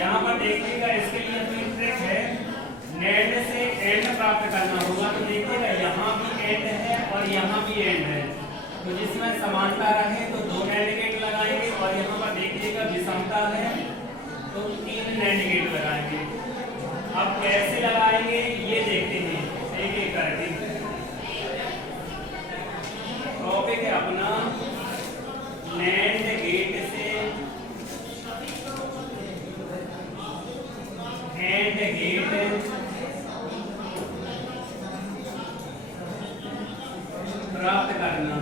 यहाँ पर देखिएगा इसके लिए कोई ट्रिक है, नेंड से एंड प्राप्त करना होगा। तो देखिएगा यहाँ भी एंड है और यहाँ भी एंड है, तो जिसमें समानता रहे तो 2 नेंड गेट लगाएंगे, और यहाँ पर देखिएगा विषमता है तो 3 नेंड गेट लगाएंगे। अब कैसे लगाएंगे ये देखते हैं एक एक करके। टॉपिक है अपना नेंड गेट से एंड गेट प्राप्त करना।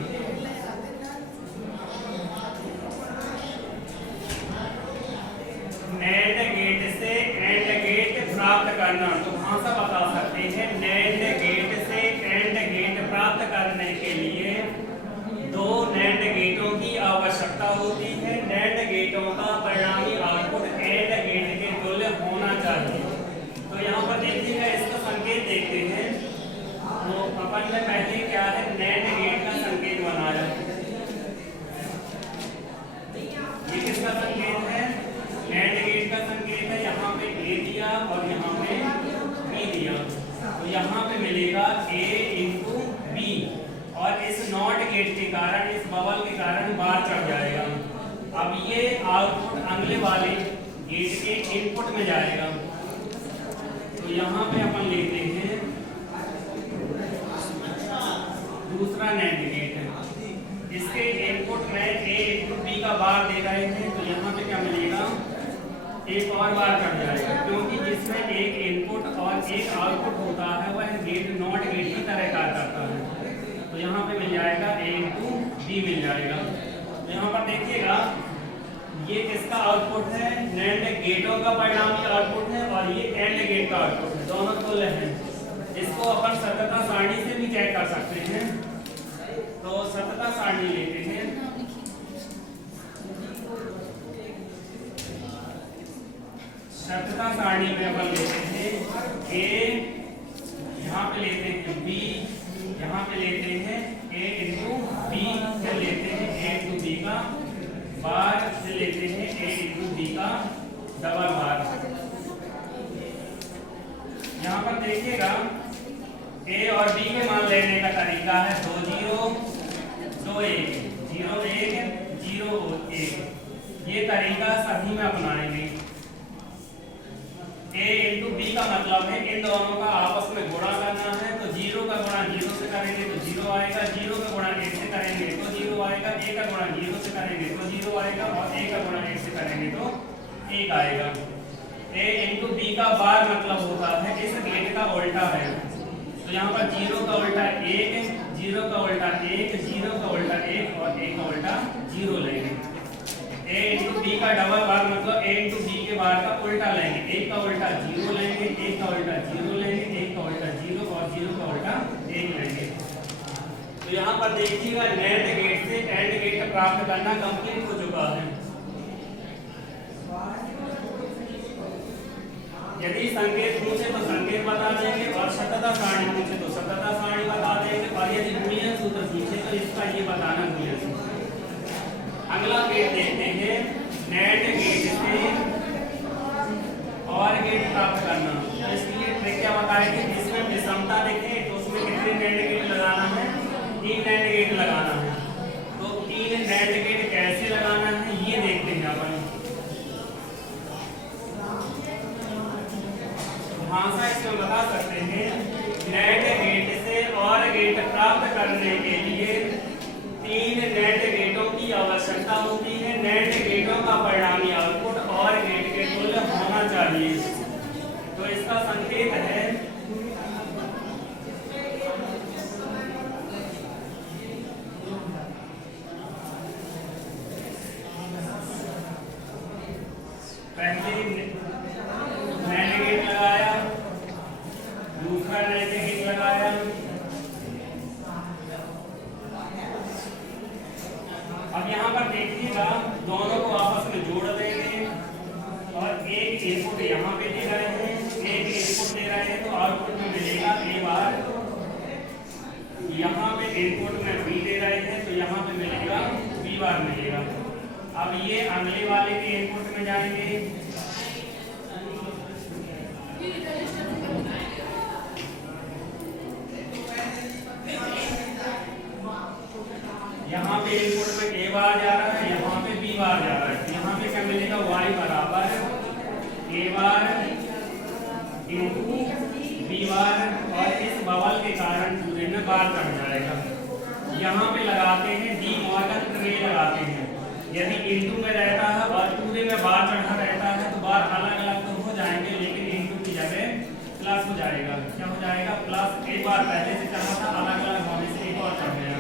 नेंड गेट से एंड गेट प्राप्त करना, तो भाषा बता सकते हैं नेंड गेट से एंड गेट प्राप्त करने के लिए 2 नेंड गेटों की आवश्यकता होती है। नेंड गेटों का परिणामी आउटपुट एंड गेट के तुल्य होना चाहिए। तो यहाँ पर देखिएगा इसका संकेत देखते हैं। तो अपन ने पहले क्या है नेंड गेट का संकेत बनाया। ये किसका संकेत है? नेंड गेट का संकेत है। यहाँ पे ए दिया और यहाँ पे बी दिया, तो यहाँ पे मिलेगा a इंटू बी, और इस नॉट गेट के कारण, इस बबल के कारण बार चढ़ जाएगा। अब ये आउटपुट अगले वाले गेट के इनपुट में जाएगा। तो यहाँ पे अपन लेते हैं दूसरा नेंड गेट है, इसके इनपुट में a इंटू बी का बार दे रहे हैं, तो यहाँ पे क्या मिलेगा? एक और बार कट जाएगा, क्योंकि जिसमें एक इनपुट और एक आउटपुट होता है वह गेट नॉट गेट की तरह कार्य करता है। तो यहाँ पे मिल जाएगा a इंटू बी मिल जाएगा। तो यहाँ पर देखिएगा ये किसका आउटपुट है? नेंड गेटों का परिणामी आउटपुट है, और ये एंड गेट का आउटपुट है, दोनों तुल्य हैं। इसको अपन सततता सारणी से भी चेक कर सकते हैं। तो सततता सारणी लेते हैं। सततता सारणी में अपन लेते हैं a, यहाँ पे लेते हैं b, यहाँ पे लेते हैं a इंटू बी, फिर लेते हैं a इंटू बी का बार, फिर लेते हैं a इंटू बी का डबल बार। यहाँ पर देखिएगा a और b के मान लेने का तरीका है 2 0 2 1 0 1 0 1। ये तरीका सभी में अपनाएंगे। a इंटू बी का मतलब है इन दोनों का आपस में गुणा करना है। तो 0 का गुणा 0 से करेंगे तो 0 आएगा, 0 का गुणा 1 से करेंगे तो 0 आएगा, 1 का गुणा 0 से करेंगे तो 0 आएगा, और 1 का गुणा 1 से करेंगे तो 1 आएगा। a इंटू बी का बार मतलब होता है इस गेट का उल्टा है। तो यहाँ पर 0 का उल्टा 1, 0 का उल्टा 1, 0 का उल्टा 1 और 1 का उल्टा 0 लेंगे। a इंटू बी का डबल बार मतलब a इंटू बी के बार का उल्टा लेंगे। 1 का उल्टा 0 लेंगे, 1 का उल्टा 0 लेंगे, 1 का उल्टा 0 और 0 का उल्टा 1 लेंगे। तो यहाँ पर देखिएगा नेंड गेट से एंड गेट प्राप्त करना कंप्लीट हो चुका है। यदि संकेत पूछे तो संकेत बता देंगे, और सततता सारणी पूछे तो सततता सारणी बता देंगे, और यदि बूलियन सूत्र पूछे तो इसका ये बताना बूलियन सूत्र। अगला गेट देखते हैं नेंड गेट से और गेट प्राप्त करना। तो इसके लिए ट्रिक क्या बताएंगे? जिसमें विषमता देखें तो उसमें कितने नेंड गेट लगाना है? 3 नेंड गेट लगाना है। तो 3 नेंड गेट कैसे लगाना है ये देखते हैं अपन। भाषा इसमें बता सकते हैं नेंड गेट से और गेट प्राप्त करने के लिए 3 नेंड गेटों की आवश्यकता होती है। नेंड गेटों का परिणामी आउटपुट और गेट के तुल्य होना चाहिए। तो इसका संकेत है पहले नेंड गेट लगाया, दूसरा नेंड गेट लगाया, अब यहाँ पर देखिएगा दोनों को आपस में जोड़ देंगे, और एक इनपुट यहाँ पे दे रहे हैं, एक इनपुट दे रहे हैं, तो आउटपुट में मिलेगा a बार। यहाँ पे इनपुट में b दे रहे हैं तो यहाँ पे मिलेगा b बार मिलेगा। अब ये अगले वाले के इनपुट में जाएंगे, ए बार जा रहा है, यहाँ पे बी बार जा रहा है। यहाँ पे क्या मिलेगा, y बराबर ए बार इंटू बी बार, और इस बबल के कारण पूरे में बार चढ़ जाएगा। यहाँ पे लगाते हैं डी मॉर्गन ट्रे लगाते हैं। यदि इंटू में रहता है और पूरे में बार चढ़ा रहता है तो बार अलग अलग तो हो जाएंगे, लेकिन इंटू की जगह प्लस हो जाएगा। क्या हो जाएगा, प्लस एक बार पहले से चढ़ा था, अलग अलग होने से एक और चढ़ गया।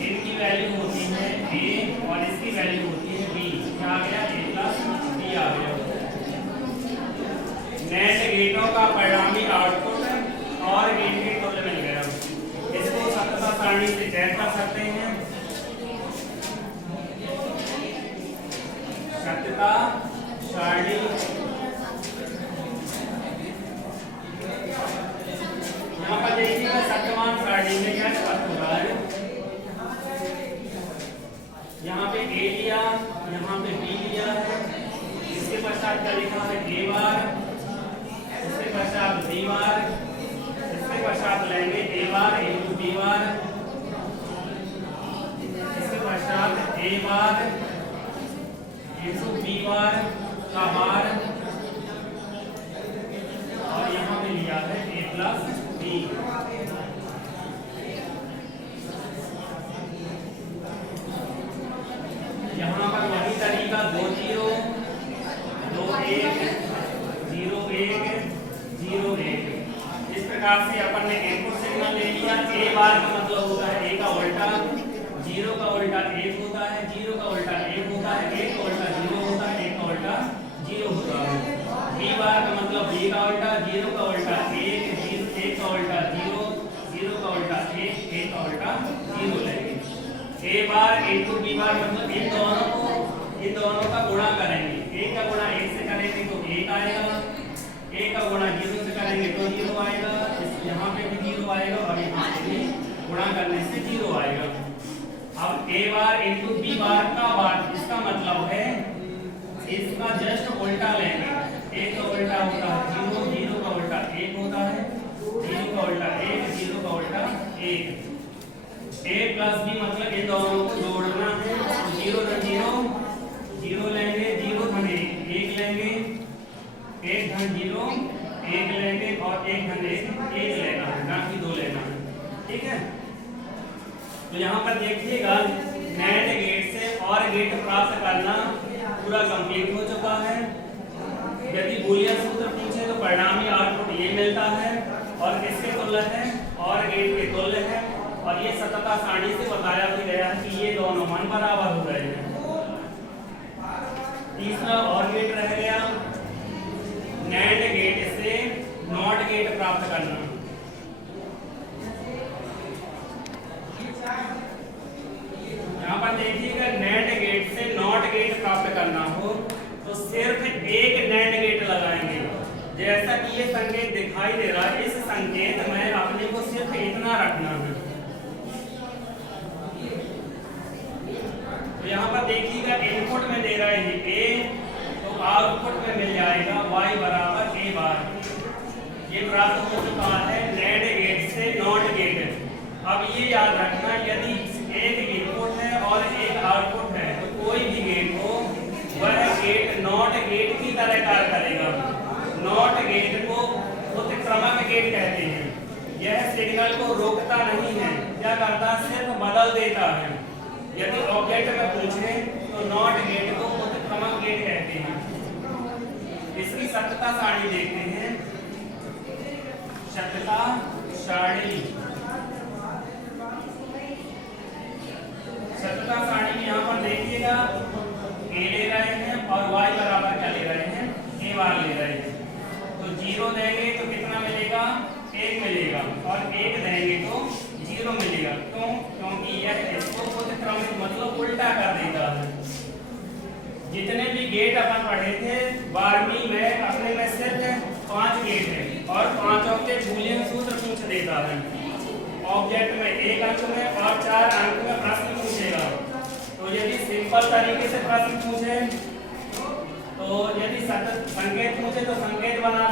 इनकी वैल्यू होती है ए और इसकी वैल्यू होती है बी। क्या आ गया, ए प्लस बी आ गया। नेट गेटों का परिणामी आउटपुट और गेट के तुल्य मिल गया। इसको सत्यता सारणी से चेक कर सकते हैं। सत्यता सारणी यहाँ पर देखिएगा, सत्यमान सारणी में क्या अर्थ हो रहा है। यहाँ पे ए लिया, यहाँ पे बी लिया है, इसके पश्चात क्या लिखा है, ए बार, इसके पश्चात बी बार, इसके पश्चात लेंगे ए बार इंटू बी बार, इसके पश्चात ए बार इंटू बी बार का बार, और यहाँ पे लिया है ए प्लस बी। यहाँ पर वही तरीका 2 0 2 1 0 1 0 1, इस प्रकार से अपन ने इनपुट सिग्नल ले लिया। ए बार का मतलब होता है ए का उल्टा, 0 का उल्टा 1 होता है, 0 का उल्टा 1 होता है, 1 का उल्टा 0 होता है, 1 का उल्टा 0 होता है। बी बार का मतलब बी का उल्टा, 0 का उल्टा 1, 1 का उल्टा 0, 0 का उल्टा 1, 1 का उल्टा 0 लेंगे। ए बार इंटू बी बार मतलब इन दोनों का गुणा करेंगे। एक का गुणा 1 से करेंगे तो 1 आएगा, एक का गुणा 0 से करेंगे तो 0 आएगा, यहाँ पे भी 0 आएगा, और यहाँ पे भी गुणा करने से 0 आएगा। अब ए बार इंटू बी बार का बार, इसका मतलब है इसका जस्ट उल्टा लेंगे। ए का उल्टा होता है 0, 0 का उल्टा 1 होता है, 0 का उल्टा 1, 0 का उल्टा 1। ए प्लस बी मतलब इन दोनों को जोड़ना है। 0 धन 0 0 लेंगे, 0 धन 1 लेंगे, 1 धन 0 1 लेंगे, और 1 धन 1 लेना है, ना कि 2 लेना है। ठीक है, तो यहाँ पर देखिएगा नेट गेट से और गेट प्राप्त करना पूरा कंप्लीट हो चुका है। यदि बूलियन सूत्र पूछे तो परिणामी आउटपुट ये मिलता है, और किसके तुल्य है, और गेट के तुल्य है। और ये सत्यता सारणी से बताया भी गया है कि ये दोनों मान बराबर हो गए हैं। तीसरा और गेट रह गया, नैंड गेट से नॉट गेट प्राप्त करना। यहाँ पर देखिएगा, नैंड गेट से नॉट गेट प्राप्त करना हो तो सिर्फ एक नैंड गेट लगाएंगे। जैसा कि ये संकेत दिखाई दे रहा है, इस संकेत में अपने को सिर्फ इतना रखना है। तो यहाँ पर देखिएगा, इनपुट में दे रहे हैं ए, तो आउटपुट में मिल जाएगा y बराबर ए बार। ये प्राप्त हो चुका है नैंड गेट से नॉट गेट। अब ये याद रखना, यदि एक इनपुट है और एक आउटपुट है तो कोई भी गेट हो वह गेट नॉट गेट की तरह कार्य करेगा। नॉट गेट को उत्क्रमक गेट कहते हैं। यह सिग्नल को रोकता नहीं है, क्या करता है, सिर्फ बदल देता है। यदि ऑब्जेक्ट में पूछे तो नॉट गेट को उत्क्रमक गेट कहते हैं। इसकी सत्यता सारणी देखते हैं। सत्यता सारणी, सत्यता सारणी में यहाँ पर देखिएगा, ए ले रहे हैं और y बराबर क्या ले रहे हैं, ए बार ले रहे हैं। तो 0 देंगे तो कितना मिलेगा, 1 मिलेगा, और 1 देंगे तो 0 मिलेगा। क्यों, क्योंकि यह इसको उत्क्रमित मतलब उल्टा कर देता है। जितने भी गेट अपन पढ़े थे 12वीं में, अपने में सिर्फ 5 गेट है, और 5 के बूलियन सूत्र पूछ देता है। ऑब्जेक्ट में 1 अंक में और 4 अंक में प्रश्न पूछेगा। तो यदि सिंपल तरीके से प्रश्न पूछे तो यदि संकेत पूछे तो संकेत बना